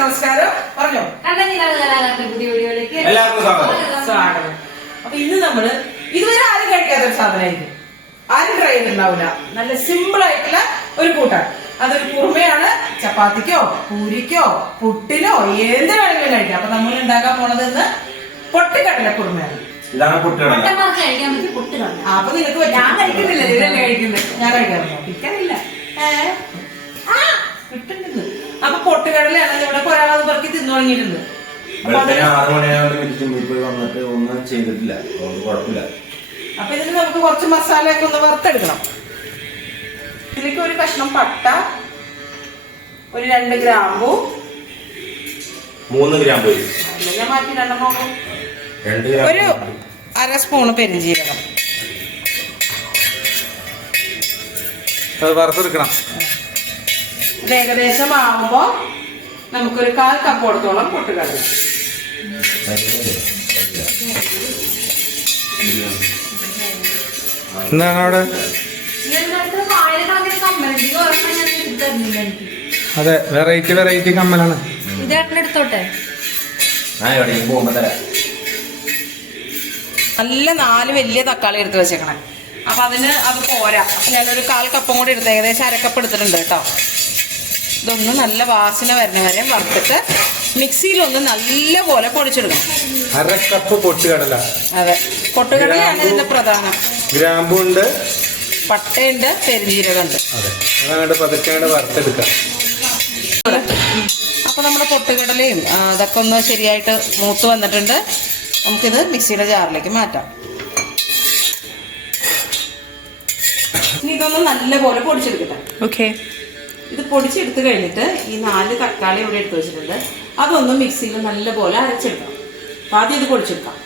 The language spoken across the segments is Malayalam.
നമസ്കാരം. പറഞ്ഞോ. എല്ലാവർക്കും സ്വാഗതം. അപ്പൊ ഇന്ന് നമ്മൾ ഇതുവരെ ആരും കഴിക്കാത്ത ഒരു സാധനമായിരിക്കും. ആരും ട്രൈ ചെയ്തിട്ടുണ്ടാവില്ല. നല്ല സിമ്പിൾ ആയിട്ടുള്ള ഒരു കൂട്ടാൻ അതൊരു കുറുമയാണ്. ചപ്പാത്തിക്കോ പൂരിക്കോ പുട്ടിനോ എന്ത് വേണമെങ്കിലും കഴിക്കാം. അപ്പൊ നമ്മൾ ഉണ്ടാക്കാൻ പോണത് ഇന്ന് പൊട്ടിക്കടല കുറുമയാണ്. ഇതാണ് പൊട്ടുകടല. അപ്പൊ നിനക്ക്. ഞാൻ കഴിക്കുന്നില്ല. ഇതല്ലേ കഴിക്കുന്നത് ഞാൻ കഴിക്കാറില്ല. കിട്ടാനില്ല ഏ? അപ്പൊ പൊട്ടുകടലയാണ് ഇവിടെ ഒരാളത് പറക്കി തിന്നു തുടങ്ങിയിട്ടുണ്ട്. ആറ് മണിയായോണ്ട് പോയി വന്നിട്ട് ഒന്നും ചെയ്തിട്ടില്ല. അതുകൊണ്ട് കുഴപ്പമില്ല. അപ്പൊ ഇതിന് നമുക്ക് കുറച്ച് മസാലയൊക്കെ ഒന്ന് വറുത്തെടുക്കണം. ഇതിലേക്ക് ഒരു കഷ്ണം പട്ട ഒരു രണ്ട് ഗ്രാമ്പു. മൂന്ന് ഗ്രാമ്പു ഞാൻ മാറ്റി രണ്ടെണ്ണം ഒരു അര സ്പൂണ് പെരിഞ്ജീരകം. അത് വറുത്തെടുക്കണം. ഇത് ഏകദേശം ആവുമ്പോ നമുക്കൊരു കാൽ കപ്പോടത്തോളം പൊട്ടുകടല എന്താണ് അവിടെ? അതെ വെറൈറ്റി വെറൈറ്റി കമ്മലാണ്. എടുത്തോട്ടെ? നല്ല നാല് വലിയ തക്കാളി എടുത്ത് വെച്ചേക്കണേ. അപ്പൊ അതിന് അത് പോരാ. ഞാനൊരു കാൽ കപ്പും കൂടി എടുത്ത് ഏകദേശം അരക്കപ്പ് എടുത്തിട്ടുണ്ട് കേട്ടോ. ഇതൊന്ന് നല്ല വാസന വരുന്ന വരെ വറുത്തിട്ട് മിക്സിയിലൊന്ന് നല്ല പോലെ പൊടിച്ചെടുക്കണം. അര കപ്പ് പൊട്ടുകടല. അതെ. പൊട്ടുകടലയാണ് ഇതിന്റെ പ്രധാനം. ഗ്രാമ്പുണ്ട്. പട്ടയുണ്ട് പെരുജീരകമുണ്ട് അതെ. പതുക്കെ വറുത്തെടുക്കാം. അപ്പൊ നമ്മുടെ പൊട്ടുകടലയും അതൊക്കെ ഇതൊക്കെ ഒന്ന് ശരിയായിട്ട് മൂത്ത് വന്നിട്ടുണ്ട്. നമുക്കിത് മിക്സിയുടെ ജാറിലേക്ക് മാറ്റാം. ഇനി ഇതൊന്ന് നല്ലപോലെ പൊടിച്ചെടുക്കട്ടെ. ഓക്കെ ഇത് പൊടിച്ചെടുത്ത് കഴിഞ്ഞിട്ട് ഈ നാല് തക്കാളി ഇവിടെ എടുത്ത് വെച്ചിട്ടുണ്ട്. അതൊന്ന് മിക്സിയിൽ നല്ലപോലെ അരച്ചെടുക്കണം. അപ്പൊ ആദ്യം ഇത് പൊടിച്ചെടുക്കാം.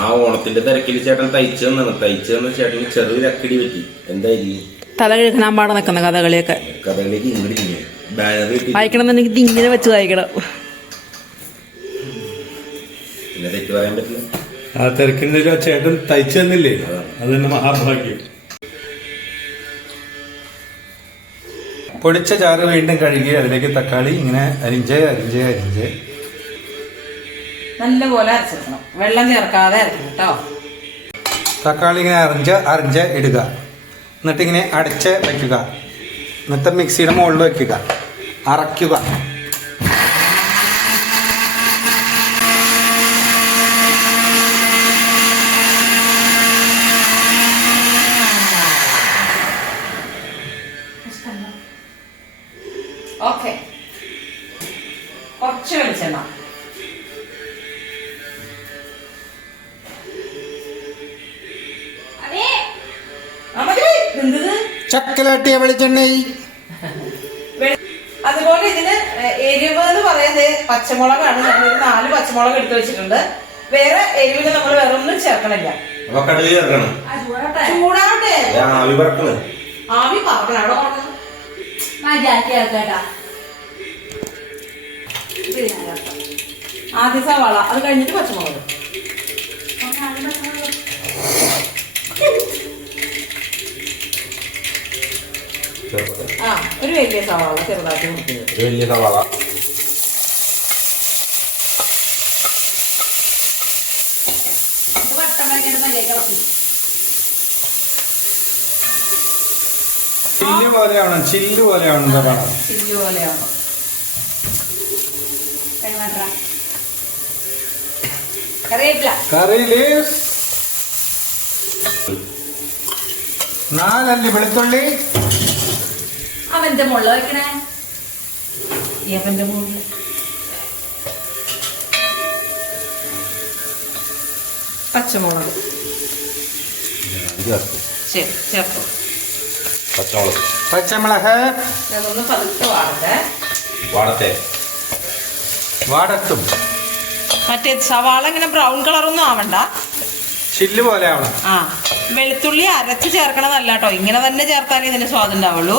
ആ ഓണത്തിന്റെ തിരക്കിൽ ചേട്ടൻ തയ്ച്ചു തന്നാണ് തയ്ച്ചു തന്ന ചേട്ടന് ചെറിയൊരു അക്കടി പറ്റി. എന്തായിരിക്കും തല കഴുകാൻ പാടെ നിൽക്കുന്ന കഥകളിയൊക്കെ. കഥകളിക്ക് ഇങ്ങോട്ട് ബാനർ കിട്ടി വായിക്കണമെന്നുണ്ടെങ്കിൽ ഇത് ഇങ്ങനെ വെച്ച് വായിക്കണം. പിന്നെ തെറ്റ് പറയാൻ പറ്റില്ല. ആ തിരക്കിന്റെ ഒരു ചേട്ടൻ തയ്ച്ചു തന്നില്ലേ അത് തന്നെ മഹാഭാഗ്യം. പൊടിച്ച ചാറ് വീണ്ടും കഴുകി അതിലേക്ക് തക്കാളി ഇങ്ങനെ അരിഞ്ച് അരിഞ്ച് അരിഞ്ച്. നല്ലപോലെ അരച്ചെടുക്കണം. വെള്ളം ചേർക്കാതെ അരക്കണം കേട്ടോ. തക്കാളി ഇങ്ങനെ അരിഞ്ച് അരിഞ്ച് ഇടുക. എന്നിട്ടിങ്ങനെ അടച്ച് വയ്ക്കുക. എന്നിട്ട് മിക്സിയുടെ മുകളിൽ വയ്ക്കുക. അറയ്ക്കുക. ഓക്കെ. കുറച്ച് വെളിച്ചെണ്ണ. ചക്കലാട്ടിയ വെളിച്ചെണ്ണ. അതുപോലെ ഇതിന് എരിവ് എന്ന് പറയുന്നത് പച്ചമുളകാണ്. ഞാനൊരു നാല് പച്ചമുളക് എടുത്തു വെച്ചിട്ടുണ്ട്. വേറെ എരിവിന് നമ്മൾ വേറെ ഒന്നും ചേർക്കണില്ല ചൂടാവട്ടെ. ആവി പറക്കണ് ആവി പറക്കണം അവിടെ പറക്കണം. മജാക്കി ആക്കാട്ടാ. ആദ്യം സവാള അത് കഴിഞ്ഞിട്ട് പച്ചമുളക്. ആ ഒരു വലിയ സവാള ചെറുതാക്കി വലിയ സവാള ഇത് വട്ടം വരയ്ക്കേണ്ട മര്യാദ ഇറക്കി ചില്ല് പോലെയാണ് ചില്ല് പോലെയാണ് എന്താ കാണാം ചില്ലി പോലെയാണ് നാലല്ലി വെളുത്തുള്ളി. അവന്റെ മുള്ള വെക്കണേ. പച്ചമുളക്. ശരി ചേർത്തു. പച്ചമുളക്. പച്ചമുളക്. അതൊന്ന് പതുക്കെ വാടട്ടെ. വാടത്തെ വാടത്തും. മറ്റേ സവാള ഇങ്ങനെ ബ്രൗൺ കളറൊന്നും ആവണ്ട. ചില്ല് പോലെ ആവണം. ആ വെളുത്തുള്ളി അരച്ച് ചേർക്കണതല്ല കേട്ടോ ഇങ്ങനെ തന്നെ ചേർത്താലേ ഇതിന് സ്വാദം ഉണ്ടാവുള്ളൂ.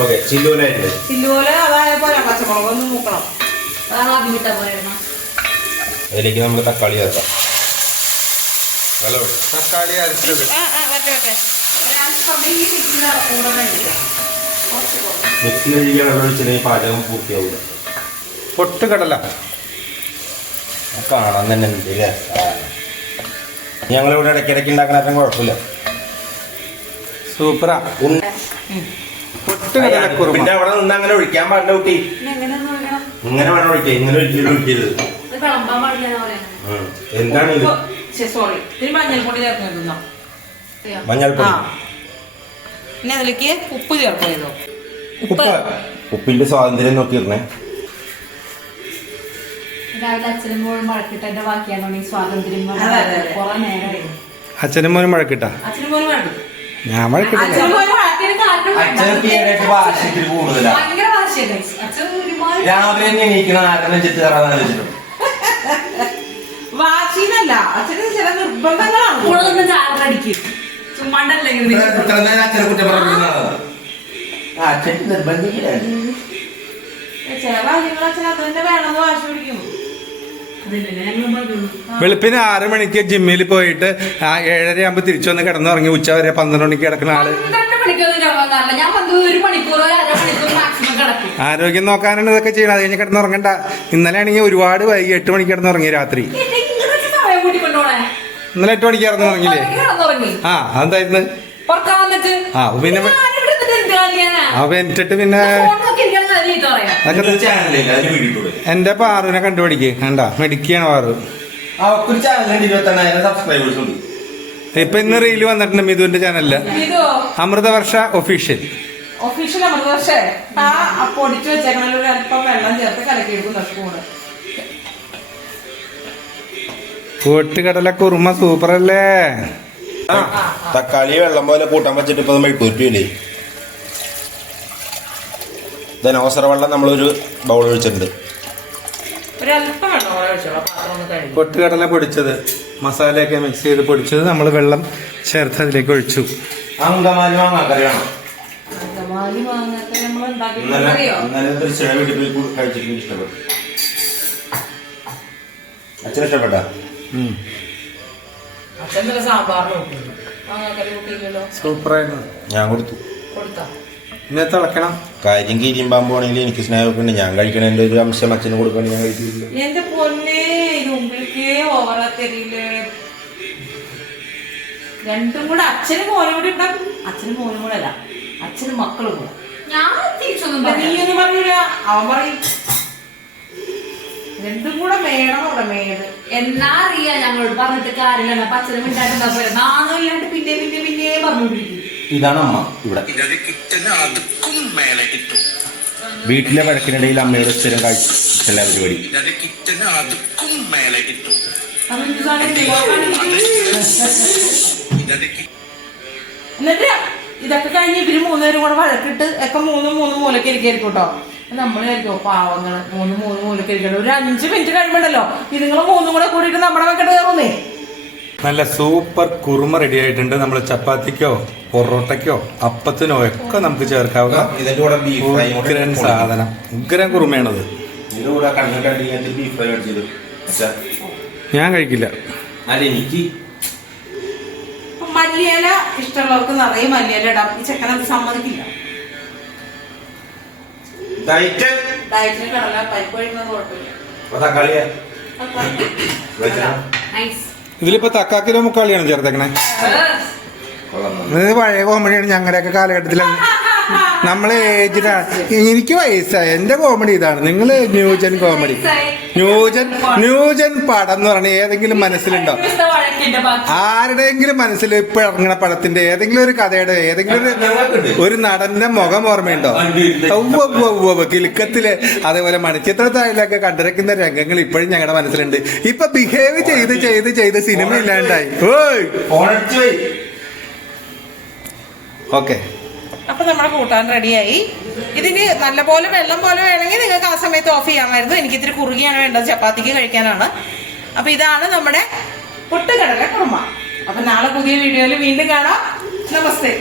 ഓക്കെ ചില്ലൂലായിട്ട് ചില്ലുപോലെ അതായ പോലെ പച്ചമുളക് ഒന്ന് മൂക്കണം. അതാണ് ആദ്യം വിട്ടാ പോയിരുന്നു അതിലേക്ക് നമ്മൾ തക്കാളി ചേർക്കാം. ഹലോ തക്കാളി അരച്ചത്. ആ ആ വരട്ടെ വരട്ടെ. മിക്സി കഴുകി വെള്ളമൊഴിച്ചില്ലെങ്കിൽ പാചകം പൂർത്തിയാവില്ല പൊട്ടുകടല കാണാൻ തന്നെ രസാണ്. ഞങ്ങളിവിടെ ഇടയ്ക്കിടയ്ക്ക് ഉണ്ടാക്കണ കുഴപ്പമില്ല. സൂപ്പറാ. പിന്നെ അവിടെ നിന്ന് അങ്ങനെ ഒഴിക്കാൻ പാടില്ല കുട്ടി. ഒഴിക്കണം ഇങ്ങനെ വേണം ഒഴിക്കുക ഇങ്ങനെ ഒഴിക്കരുത്. ഒഴിക്കരുത്. എന്താണ് ഇത്? മഞ്ഞൾപ്പൊടി ഇനി അതിലേക്ക് ഉപ്പ് ചേർത്ത് ചെയ്തോ. ഉപ്പ് ഉപ്പിന്റെ സ്വാതന്ത്ര്യം നോക്കിയിരുന്നേ. രാവിലെ അച്ഛനും മോളും സ്വാതന്ത്ര്യം. കുറെ നേരം അച്ഛനും മോനും മഴക്കിട്ടാ അച്ഛനും ഞാൻ മഴക്കിട്ടില്ല രാവിലെ എണീക്കണ ചെത്ത് കയറാന്ന് വാശിന്നല്ല. അച്ഛന് ചില നിർബന്ധങ്ങളാണ്. കൂടുതലൊന്നും ചാർജടിക്കും ഇത്ര നേരം അച്ഛനെ കുറ്റം അച്ഛൻ വെളുപ്പിന് ആറ് മണിക്ക് ജിമ്മിൽ പോയിട്ട് ആ ഏഴര ആകുമ്പോ തിരിച്ചു വന്ന് കിടന്നുറങ്ങി ഉച്ച വരെ പന്ത്രണ്ട് മണിക്ക് കിടക്കുന്ന ആൾ. ആരോഗ്യം നോക്കാനാണ് ഇതൊക്കെ ചെയ്യണം അത് കഴിഞ്ഞ് കിടന്നുറങ്ങണ്ട ഇന്നലെ ആണെങ്കിൽ ഒരുപാട് വൈകി എട്ട് മണിക്ക് കിടന്നുറങ്ങി രാത്രി. ഇന്നലെ എട്ട് മണിക്ക് ഇറങ്ങി തുടങ്ങിയില്ലേ ആ അതെന്തായിരുന്നു? ആ, പിന്നെ? അവ എന്നിട്ട് പിന്നെ എന്റെ പാറുവിനെ കണ്ടുപിടിക്ക്. കണ്ട? മെഡിക്കാണ് പാറു. അവർക്കൊരു സബ്സ്ക്രൈബേഴ്സ് ഉണ്ട് ഇപ്പൊ ഇന്ന് റീൽ വന്നിട്ടുണ്ട് മിഥുവിന്റെ ചാനലിൽ അമൃതവർഷ ഒഫീഷ്യൽ ഒഫീഷ്യൽ അമൃതവർഷേ. ആ പൊടിച്ചു വെച്ചേക്കണ ഒരു അല്പം വെള്ളം ചേർത്ത് കലക്കിയെടുക്കും സ്പൂണ് കൂട്ടുകടല കുറുമ സൂപ്പർ അല്ലേ തക്കാളി വെള്ളം പോലെ കൂട്ടാൻ വെച്ചിട്ട് ഇപ്പൊ നമ്മൾ മെഴുക്കൂറ്റില്ലേ ധനോസര വെള്ളം നമ്മളൊരു ബൗൾ ഒഴിച്ചിട്ടുണ്ട്. ഒരല്പം വെള്ളം കൂടെ പാത്രം ഒന്ന് കഴുകി. പൊട്ടുകടല പൊടിച്ചത് മസാലയൊക്കെ മിക്സ് ചെയ്ത് പൊടിച്ചത് നമ്മൾ വെള്ളം ചേർത്ത് അതിലേക്ക് ഒഴിച്ചു. അങ്കമാലി വാങ്ങാക്കറിയാണോ ഇഷ്ടപ്പെട്ടു. അച്ഛൻ ഇഷ്ടപ്പെട്ട? സൂപ്പറായിരുന്നു. ഞാൻ കൊടുത്തു. പിന്നെ തിളക്കണം. കാര്യം കീരിയും പാമ്പാണെങ്കിൽ എനിക്ക് സ്നേഹമൊക്കെ ഞാൻ കഴിക്കണം. എന്റെ ഒരു അംശം അച്ഛന് കൊടുക്കണം ഞാൻ കഴിക്കില്ല എന്റെ പൊന്നെ ഇത് ഉമ്പിളിക്കേ ഓവറാ തരില്ലേ രണ്ടും കൂടെ അച്ഛനും മോനും കൂടെ ഉണ്ടാക്കും. അച്ഛനും മോനും കൂടെ അല്ല. അച്ഛനും മക്കളും കൂടെ. ഞാൻ തിരിച്ചൊന്നും നീ ഒന്നും പറയൂല അവൻ പറയും രണ്ടും കൂടെ മേടണം അവിടെ മേട് എന്നാ അറിയാ ഞങ്ങളോട് പറഞ്ഞിട്ട് കാര്യമില്ല. അപ്പൊ അച്ഛനും മിണ്ടായിട്ടുണ്ടാ പോലെ നാണോ ഇല്ലാണ്ട് പിന്നെ പിന്നെ പിന്നെ പറഞ്ഞോണ്ടിരിക്കും ഇതാണ് അമ്മ ഇവിടെ. വീട്ടിലെ വഴക്കിനിടയിൽ അമ്മയുടെ സ്ഥിരം കാഴ്ച പരിപാടി എന്നിട്ട് ഇതൊക്കെ കഴിഞ്ഞ് ഇവർ മൂന്നുപേരും കൂടെ വഴക്കിട്ട് ഒക്കെ മൂന്നും മൂന്നും മൂലക്ക് ഇരിക്കും കേട്ടോ. നമ്മൾ വിചാരിക്കോ പാവങ്ങൾ. മൂന്ന് മൂന്ന് മൂലക്ക് ഇരിക്കണം ഒരു അഞ്ച് മിനിറ്റ് കഴിയുമ്പോണ്ടല്ലോ. നിങ്ങൾ മൂന്നും കൂടെ കൂടിയിട്ട് നമ്മുടെ വെക്കട്ട് കയറുന്നേ. നല്ല സൂപ്പർ കുറുമ റെഡി ആയിട്ടുണ്ട്. നമ്മൾ ചപ്പാത്തിക്കോ പൊറോട്ടയ്ക്കോ അപ്പത്തിനോ ഒക്കെ നമുക്ക് ചേർക്കാവുക ഇതിന്റെ കൂടെ ബീഫ് ഫ്രൈ ഉഗ്രൻ സാധനം. ഉഗ്രൻ കുറുമയാണത്. ഇതിന്റെ കൂടെ കണ്ണിട്ട് ബീഫ് ഫ്രൈ അടിച്ചത് അച്ഛാ. ഞാൻ കഴിക്കില്ല. അല്ല എനിക്ക് അപ്പൊ മല്ലിയില ഇഷ്ടമുള്ളവർക്ക് നിറയെ മല്ലിയില ഇടാം. ഈ ചെക്കനത് സമ്മതിക്കില്ല. ഡയറ്റ് ഡയറ്റിന് കടല പരിപ്പ് കഴിക്കുന്നത് കുഴപ്പമില്ല. തക്കാളിയാ. നൈസ് ഇതിലിപ്പോ തക്കാക്കിലോ മുക്കാളിയാണ് ചേർത്തേക്കണേ. ഇത് പഴയ കോമഡിയാണ് ഞങ്ങളുടെയൊക്കെ കാലഘട്ടത്തിലാണ്. നമ്മൾ ഏജിനാണ് എനിക്ക് വയസ്സായി. എന്റെ കോമഡി ഇതാണ്. നിങ്ങൾ ന്യൂജൻ കോമഡി ന്യൂജൻ ന്യൂജൻ പടം എന്ന് പറഞ്ഞ ഏതെങ്കിലും മനസ്സിലുണ്ടോ? ആരുടെയെങ്കിലും മനസ്സിൽ ഇപ്പൊ ഇറങ്ങണ പടത്തിന്റെ ഏതെങ്കിലും ഒരു കഥയുടെ ഏതെങ്കിലും ഒരു നടന്റെ മുഖം ഓർമ്മയുണ്ടോ. കിലുക്കത്തിൽ അതേപോലെ മണിച്ചിത്രത്താഴിലൊക്കെ കണ്ടിരിക്കുന്ന രംഗങ്ങൾ ഇപ്പോഴും ഞങ്ങളുടെ മനസ്സിലുണ്ട്. ഇപ്പൊ ബിഹേവ് ചെയ്ത് ചെയ്ത് ചെയ്ത് സിനിമ ഇല്ലാണ്ടായി. ഓക്കെ അപ്പൊ നമ്മുടെ കൂട്ടാൻ റെഡിയായി. ഇതിന് നല്ലപോലെ വെള്ളം പോലെ വേണമെങ്കിൽ നിങ്ങൾക്ക് ആ സമയത്ത് ഓഫ് ചെയ്യാമായിരുന്നു. എനിക്ക് ഇത്തിരി കുറുകിയാണ് വേണ്ടത്. ചപ്പാത്തിക്ക് കഴിക്കാനാണ്. അപ്പൊ ഇതാണ് നമ്മുടെ പൊട്ടുകടല കുറുമ. അപ്പൊ നാളെ പുതിയ വീഡിയോയിൽ വീണ്ടും കാണാം. നമസ്തേ.